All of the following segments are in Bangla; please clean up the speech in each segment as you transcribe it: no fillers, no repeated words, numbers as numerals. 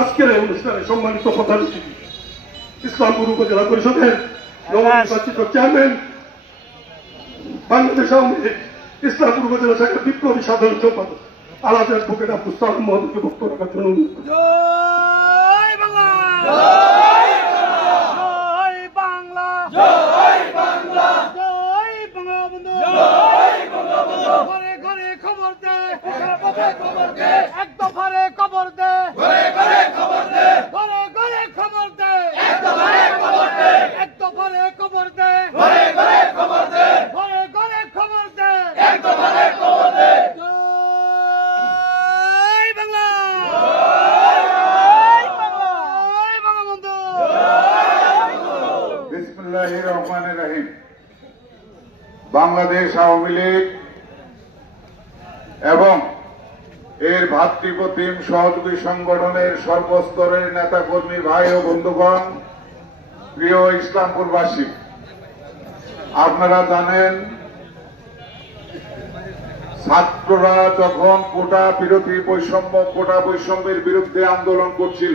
আজকের এই অনুষ্ঠানে সম্মানিত প্রধান অতিথি ইসলামপুর উপজেলা পরিষদের নবনির্বাচিত চেয়ারম্যান বাংলাদেশ আওয়ামী লীগ ইসলামপুর উপজেলা শাখার বিপ্লবী সাধারণ সম্পাদক আলাদা অ্যাডভোকেট আব্দুল সালাম মহোদয়কে বক্তব্য রাখার জন্য বাংলাদেশ আওয়ামী লীগ এবং এর ভাতৃপ্রতিম সহযোগী সংগঠনের সর্বস্তরের নেতাকর্মী ভাই ও বন্ধুগণ, প্রিয় ইসলামপুরবাসী, আপনারা জানেন ছাত্ররা যখন কোটা বিরোধী কোটা বৈষম্যের বিরুদ্ধে আন্দোলন করছিল,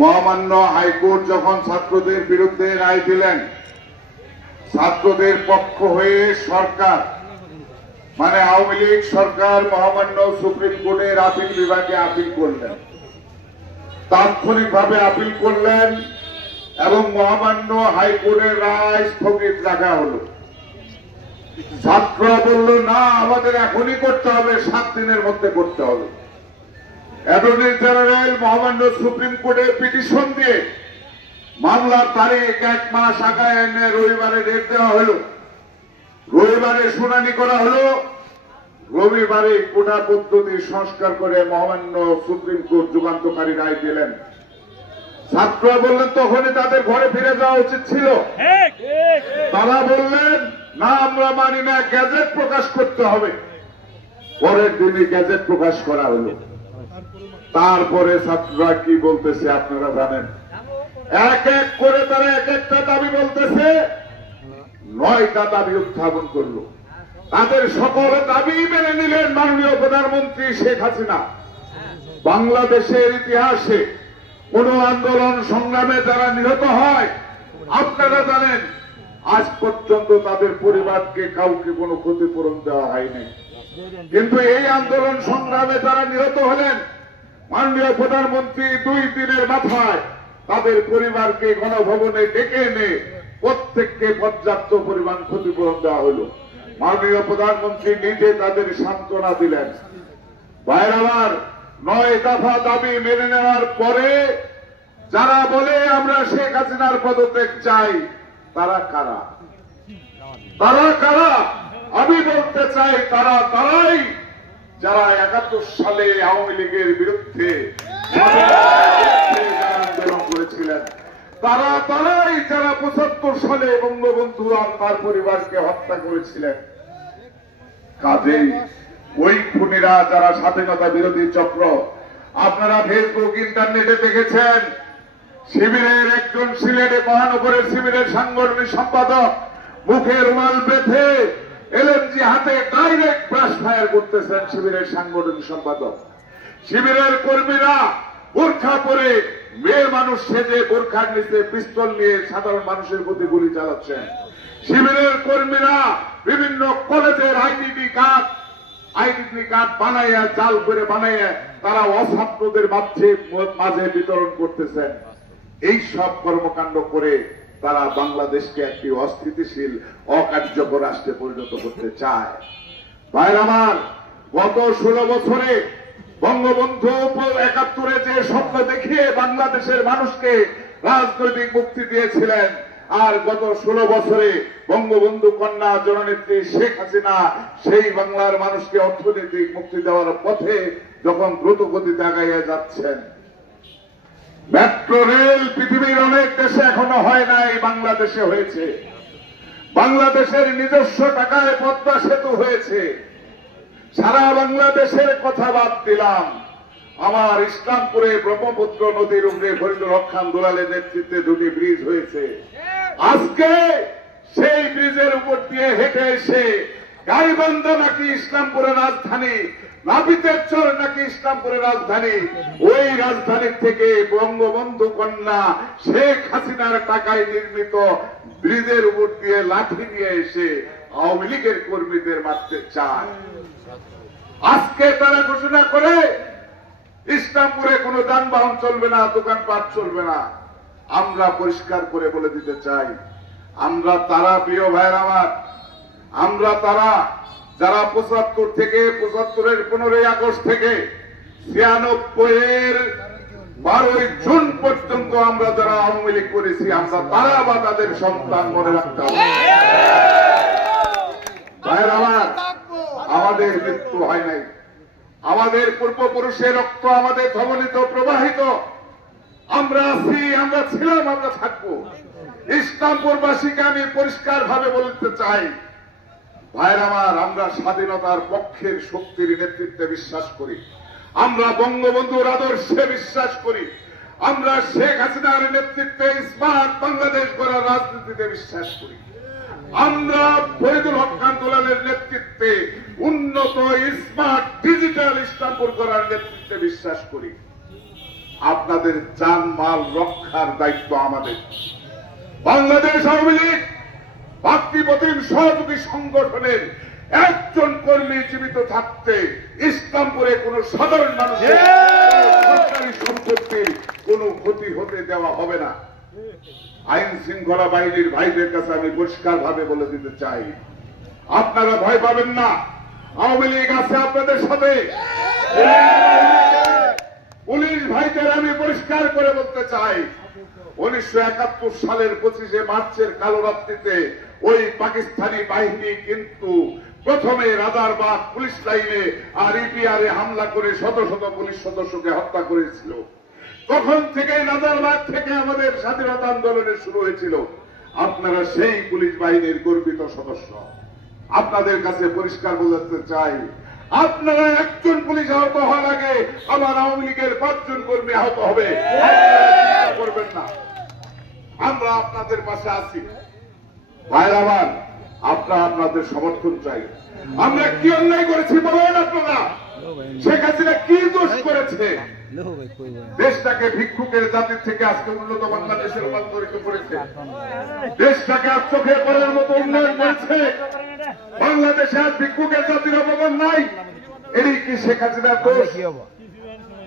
মহামান্য হাইকোর্ট যখন ছাত্রদের বিরুদ্ধে রায় দিলেন, ছাত্রদের পক্ষ হয়ে সরকার মানে আওয়ামী লীগ সরকার মহামান্য সুপ্রিম কোর্টের আপিল বিভাগে আপিল করলেন, তাৎক্ষণিকভাবে আপিল করলেন এবং মহামান্য হাইকোর্টের রায় স্থগিত রাখা হলো। ছাত্ররা বলল, না, আমাদের এখনই করতে হবে, 7 দিনের মধ্যে করতে হবে। অ্যাটর্নি জেনারেল মহামান্য সুপ্রিম কোর্টে পিটিশন দিয়ে মামলার তারিখ 1 মাস আগায় এনে রবিবারে ডেট দেওয়া হলো। রবিবারে শুনানি করা হলো। রবিবারে কোটা পদ্ধতি সংস্কার করে মহামান্য সুপ্রিম কোর্ট যুগান্তকারী রায় দিলেন। ছাত্ররা বললেন তখনই তাদের ঘরে ফিরে যাওয়া উচিত ছিল। তারা বললেন, না, আমরা মানি না, গ্যাজেট প্রকাশ করতে হবে। পরের দিনই গ্যাজেট প্রকাশ করা হলো। তারপরে ছাত্ররা কি বলতেছে আপনারা জানেন। এক এক করে তারা এক একটা দাবি বলতেছে, 9টা দাবি উত্থাপন করলো। তাদের সকল দাবি মেনে নিলেন মাননীয় প্রধানমন্ত্রী শেখ হাসিনা। বাংলাদেশের ইতিহাসে কোন আন্দোলন সংগ্রামে যারা নিহত হয়, আপনারা জানেন আজ পর্যন্ত তাদের পরিবারকে কাউকে কোনো ক্ষতিপূরণ দেওয়া হয়নি। কিন্তু এই আন্দোলন সংগ্রামে যারা নিহত হলেন, মাননীয় প্রধানমন্ত্রী 2 দিনের মাথায় তাদের পরিবারকে গণভবনে ডেকে এনে প্রত্যেককে পর্যাপ্ত পরিমাণ ক্ষতিপূরণ দেওয়া হলো। মাননীয় প্রধানমন্ত্রী নিজে তাদের সান্ত্বনা দিলেন। ভাইরা আমার, 9 দফা দাবি মেনে নেওয়ার পরে যারা বলে আমরা শেখ হাসিনার পদত্যাগ চাই, তারা কারা? তারা কারা? আমি বলতে চাই, তারাই যারা 71 সালে আওয়ামী লীগের বিরুদ্ধে আন্দোলন করেছিলেন, তারাই যারা 75 সালে বঙ্গবন্ধু আর তার পরিবারকে হত্যা করেছিলেন। কাজেই ওই খুনিরা যারা স্বাধীনতা বিরোধী চক্র, আপনারা ফেসবুক ইন্টারনেটে দেখেছেন, শিবিরের একজন সিলেটে মহানগরের শিবিরের সাংগঠনিক সম্পাদক মুখে রুমাল বেঁধে এলএমজি হাতে ডাইরেক্ট ব্রাশ ফায়ার করতেছেন শিবিরের সাংগঠনিক সম্পাদক। শিবিরের কর্মীরা বোরখা পরে মেয়ে মানুষ সেজে বোরখার নিচে পিস্তল নিয়ে সাধারণ মানুষের প্রতি গুলি চালাচ্ছেন। শিবিরের কর্মীরা বিভিন্ন কলেজের আইডেন্টি কার্ড বানাইয়া, জাল করে বানাইয়া তারা অছাত্রদের মাঝে বিতরণ করতেছেন। এই সব কর্মকাণ্ড করে তারা বাংলাদেশকে একটি অস্থিতিশীল অকার্যকর রাষ্ট্রে পরিণত করতে চায়। ভাইরা আমার, গত 16 বছরে বঙ্গবন্ধু 71-এ যে স্বপ্ন দেখিয়ে বাংলাদেশের মানুষকে রাজনৈতিক মুক্তি দিয়েছিলেন, আর গত 16 বছরে বঙ্গবন্ধু কন্যা জননেত্রী শেখ হাসিনা সেই বাংলার মানুষকে অর্থনৈতিক মুক্তি দেওয়ার পথে যখন দ্রুত গতিতে আগাইয়া যাচ্ছেন। মেট্রো রেল পৃথিবীর অনেক দেশে এখনো হয় নাই, বাংলাদেশে হয়েছে। বাংলাদেশের নিজস্ব টাকায় পদ্মা সেতু হয়েছে। সারা বাংলাদেশের কথা বাদ দিলাম, আমার ইসলামপুরে ব্রহ্মপুত্র নদীর উপরে ফরিদুর হক খান দুলালের নেতৃত্বে 2টি ব্রিজ হয়েছে। আজকে সেই ব্রিজের উপর দিয়ে হেঁটে এসে গাইবান্ধা নাকি ইসলামপুরের রাজধানী, নাপিতের চর নাকি ইসলামপুরের রাজধানী, ওই রাজধানীর থেকে বঙ্গবন্ধু কন্যা শেখ হাসিনার টাকায় নির্মিত ব্রিজের উপর দিয়ে লাঠি নিয়ে এসে আওয়ামী লীগের কর্মীদের মারতে চায়। আজকে তারা ঘোষণা করে ইসলামপুরে কোনো যানবাহন চলবে না, দোকানপাট চলবে না। আমরা পরিষ্কার করে বলে দিতে চাই, আমরা তারা, প্রিয় ভাইয়ের আমার, আমরা তারা যারা ৭৫ থেকে ৭৫-এর 15ই আগস্ট থেকে ৯৬-এর 12ই জুন পর্যন্ত আমরা যারা আওয়ামী লীগ করেছি, আমরা তারা বা তাদের সন্তান মনে রাখতে হবে। ভাইয়ের আমার, আমাদের মৃত্যু হয় নাই, আমাদের পূর্বপুরুষের রক্ত আমাদের ধমনীত প্রবাহিত। আমরা আছি, আমরা ছিলাম, আমরা থাকবো। ইসলামপুরবাসীকে আমি পরিষ্কার ভাবে বলতে চাই, ভাইয়ের আমার, আমরা স্বাধীনতার পক্ষের শক্তির নেতৃত্বে বিশ্বাস করি, আমরা বঙ্গবন্ধুর আদর্শে বিশ্বাস করি, আমরা শেখ হাসিনার নেতৃত্বে স্মার্ট বাংলাদেশ গড়ার রাজনীতিতে বিশ্বাস করি, আমরা ফরিদুল হক আন্দোলনের নেতৃত্বে উন্নত স্মার্ট ডিজিটাল ইসলামপুর গড়ার নেতৃত্বে বিশ্বাস করি। আপনাদের জানমাল রক্ষার দায়িত্ব আমাদের। বাংলাদেশ আওয়ামী লীগ ভাতৃপ্রতিম সহযোগী সংগঠনের একজন কর্মী জীবিত থাকতে ইসলামপুরে কোন সাধারণ মানুষের সরকারি সম্পত্তির কোন ক্ষতি হতে দেওয়া হবে না। আইন শৃঙ্খলা বাহিনীর ভাইদের কাছে আমি পরিষ্কার ভাবে বলে দিতে চাই, আপনারা ভয় পাবেন না, আওয়ামী লীগ আছে আপনাদের সাথে। পুলিশ ভাইদের আমি পরিষ্কার করে বলতে চাই, 1971 সালের 25শে মার্চের কালো রাত্রিতে ওই পাকিস্তানি বাহিনী কিন্তু প্রথমে রাজারবাগ পুলিশ লাইনে আর ইপিআরে হামলা করে শত শত পুলিশ সদস্যকে হত্যা করেছিল। তখন থেকে রাজারবাগ থেকে আমাদের স্বাধীনতা আন্দোলনের শুরু হয়েছিল। আপনারা সেই পুলিশ বাহিনীর গর্বিত সদস্য। আপনাদের কাছে পরিষ্কার বলতে চাই, আপনারা একজন পুলিশ আহত হওয়ার আগে আমার আওয়ামী লীগের 5 জন কর্মী আহত হবে, করবেন না। আমরা আপনাদের পাশে আছি। ভাইরা আমার, আপনারা আপনাদের সমর্থন চাই। আমরা কি অন্যায় করেছি বলেন আপনারা? শেখ হাসিনা কি দোষ করেছে? দেশটাকে ভিক্ষুকের জাতির থেকে আজকে উন্নত বাংলাদেশে রূপান্তরিত করেছে, দেশটাকে আজ চোখে পড়ার মতো উন্নয়ন করেছে। বাংলাদেশে আজ ভিক্ষুকের জাতির অবদান নাই। এরই কি শেখ হাসিনার দোষ?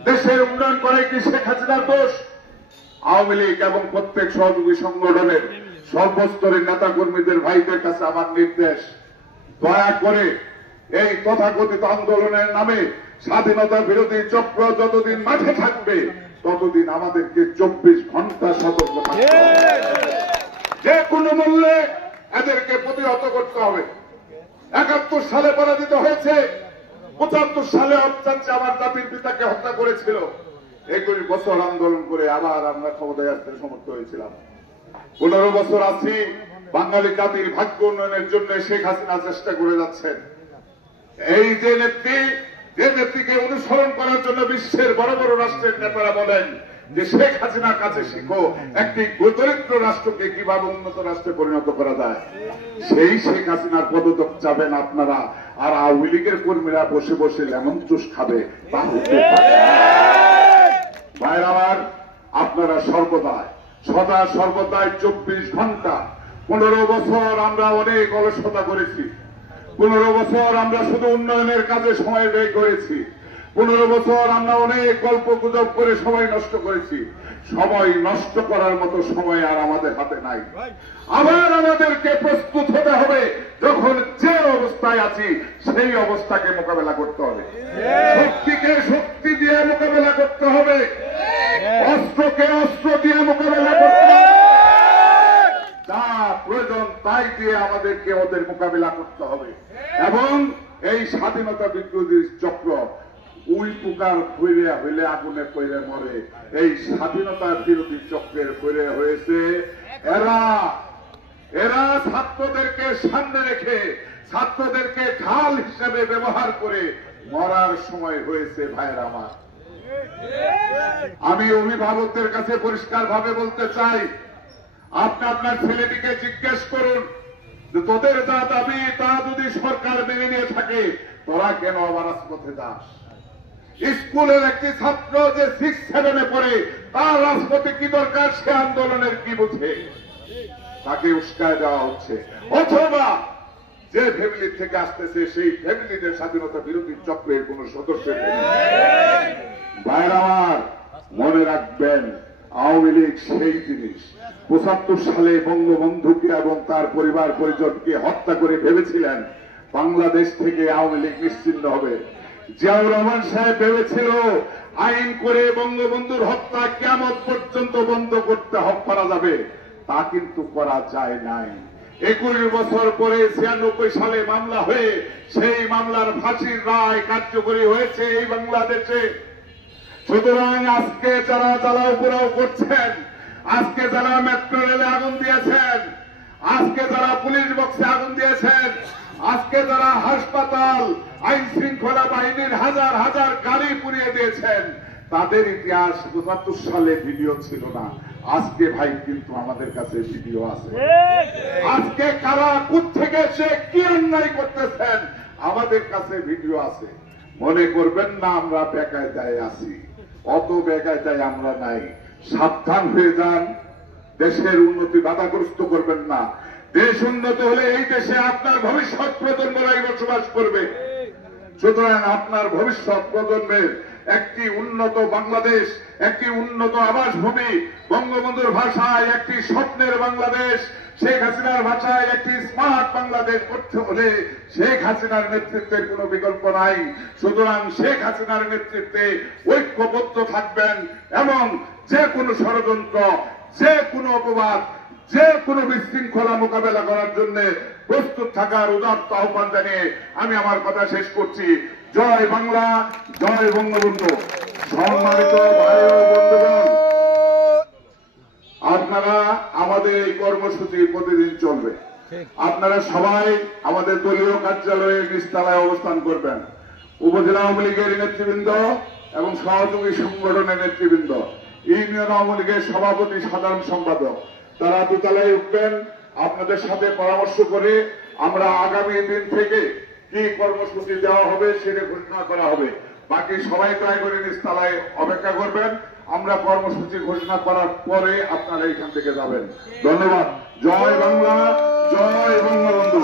দেশের উন্নয়ন করে কি শেখ হাসিনার দোষ? আওয়ামী লীগ এবং প্রত্যেক সহযোগী সংগঠনের সর্বস্তরের নেতা কর্মীদের ভাইদের কাছে আমার নির্দেশ, দয়া করে এই তথাকথিত আন্দোলনের নামে স্বাধীনতা বিরোধী চক্র যতদিন মাঠে থাকবে ততদিন আমাদেরকে 24 ঘন্টা সতর্ক থাকতে হবে। যে কোনো মূল্যে এদেরকে প্রতিহত করতে হবে। 71 সালে পরাজিত হয়েছে, 75 সালে আমার জাতির পিতাকে হত্যা করেছিল। 21 বছর আন্দোলন করে আবার আমরা ক্ষমতায় আসতে সমর্থ হয়েছিলাম। 15 বছর আছি, বাঙালি জাতির ভাগ্য উন্নয়নের জন্য শেখ হাসিনা চেষ্টা করে যাচ্ছেন। এই যে নেত্রীকে অনুসরণ করার জন্য বিশ্বের বড় বড় রাষ্ট্রের নেতারা বলেন যে শেখ হাসিনার কাছে শিখো একটি দরিদ্র রাষ্ট্রকে কিভাবে উন্নত রাষ্ট্রে পরিণত করা যায়। সেই শেখ হাসিনার পদতক চাবেন আপনারা, আর আওয়ামী লীগের কর্মীরা বসে বসে লেমন জুস খাবে, তা হতে পারে। ভাইরা আমার, আপনারা সদা সর্বদাই 24 ঘন্টা, 15 বছর আমরা অনেক অলসতা করেছি, 15 বছর আমরা শুধু উন্নয়নের কাজে সময় ব্যয় করেছি, 15 বছর আমরা অনেক গল্প গুজব করে সময় নষ্ট করেছি। সময় নষ্ট করার মতো সময় আর আমাদের হাতে নাই। আবার আমাদেরকে প্রস্তুত হতে হবে, যখন যে অবস্থায় আছি সেই অবস্থাকে মোকাবেলা করতে হবে। শক্তিকে শক্তি দিয়ে মোকাবেলা করতে হবে, অস্ত্রকে অস্ত্র দিয়ে মোকাবেলা করতে হবে। যা প্রয়োজন তাই দিয়ে আমাদেরকে ওদের মোকাবিলা করতে হবে। এবং এই স্বাধীনতা বিরোধী চক্র উই পোকার ফইরে হইলে আগুনে পড়ে মরে, এই স্বাধীনতা বিরোধী চক্রের ফইরে হয়েছে এরা ছাত্রদেরকে সামনে রেখে, ছাত্রদেরকে ঢাল হিসেবে ব্যবহার করে মরার সময় হয়েছে। ভাইয়ের আমার, আমি অভিভাবকদের কাছে পরিষ্কার ভাবে বলতে চাই, আপনি আপনার ছেলেটিকে জিজ্ঞেস করুন যে তোদের যা দাবি তা যদি সরকার মেনে নিয়ে থাকে তোরা কেন আবার রাজপথে যাস? স্কুলের একটি ছাত্র যে 6-7 পড়ে তার রাজপথে কি দরকার, সে আন্দোলনের কি বুঝে? তাকে উস্কায় দেওয়া হচ্ছে। অথবা যে ফ্যামিলি থেকে আসতেছে সেই ফ্যামিলিদের স্বাধীনতা বিরোধী চক্রের কোন সদস্যের ভাইরা আমার মনে রাখবেন, আওয়ামী লীগ সেই জিনিস ৭৫ সালে বঙ্গবন্ধুকে এবং তার পরিবার পরিজনকে হত্যা করে ভেবেছিলেন বাংলাদেশ থেকে আওয়ামী লীগ নিশ্চিহ্ন হবে। জিয়াউর রহমান সাহেব ভেবেছিল আইন করে বঙ্গবন্ধুর হত্যা কিয়ামত পর্যন্ত বন্ধ করতে করা যাবে, তা কিন্তু করা যায় নাই। 21 বছর পরে 96 সালে মামলা হয়ে সেই মামলার ফাঁসির রায় কার্যকরী হয়েছে এই বাংলাদেশে। সুতরাং আজকে যারা জ্বালাও পোড়াও করছেন, আজকে যারা মেট্রো রেলে আগুন দিয়েছেন, আজকে যারা পুলিশ বক্সে আগুন দিয়েছেন, আজকে যারা হাসপাতাল আইন শৃঙ্খলা বাহিনীর হাজার হাজার গাড়ি পুড়িয়ে দিয়েছেন, তাদের ইতিহাস ৭৫ সালে ভিডিও ছিল না। আজকে ভাই কিন্তু আমাদের কাছে ভিডিও আছে। আজকে কারা কোত্থেকে এসে কি অন্যায় করতেছেন আমাদের কাছে ভিডিও আছে। মনে করবেন না আমরা বেকায়দায় আছি, অত বেকায়দায় আমরা নাই। সাবধান হয়ে যান, দেশের উন্নতি বাধাগ্রস্ত করবেন না। দেশ উন্নত হলে এই দেশে আপনার ভবিষ্যৎ প্রজন্মরাই বসবাস করবে। সুতরাং আপনার ভবিষ্যৎ প্রজন্মের একটি উন্নত বাংলাদেশ, একটি উন্নত আবাসভূমি, বঙ্গবন্ধুর ভাষায় একটি স্বপ্নের বাংলাদেশ, শেখ হাসিনার ভাষায় একটি স্মার্ট বাংলাদেশ করতে হলে শেখ হাসিনার নেতৃত্বের কোনো বিকল্প নাই। সুতরাং শেখ হাসিনার নেতৃত্বে ঐক্যবদ্ধ থাকবেন এবং যে কোনো ষড়যন্ত্র, যে কোনো অপবাদ, যে কোনো বিশৃঙ্খলা মোকাবেলা করার জন্য প্রস্তুত থাকার উদাত্ত আহ্বান জানিয়ে আমি আমার কথা শেষ করছি। জয় বাংলা, জয় বঙ্গবন্ধু। সম্মানিত ভাই ও বন্ধুগণ, আপনারা আমাদের এই কর্মসূচি প্রতিদিন চলবে। আপনারা সবাই আমাদের দলীয় কার্যালয়ে নিচতলায় অবস্থান করবেন। উপজেলা আওয়ামী লীগের নেতৃবৃন্দ এবং সহযোগী সংগঠনের নেতৃবৃন্দ, ইউনিয়ন আওয়ামী লীগের সভাপতি, সাধারণ সম্পাদক, তারা দোতলায় উঠবেন। আপনাদের সাথে পরামর্শ করে আমরা আগামী দিন থেকে কি কর্মসূচি দেওয়া হবে সেটা ঘোষণা করা হবে। বাকি সবাই ট্রাই করে নিচতলায় অপেক্ষা করবেন। আমরা কর্মসূচি ঘোষণা করার পরে আপনারা এখান থেকে যাবেন। ধন্যবাদ। জয় বাংলা, জয় বঙ্গবন্ধু।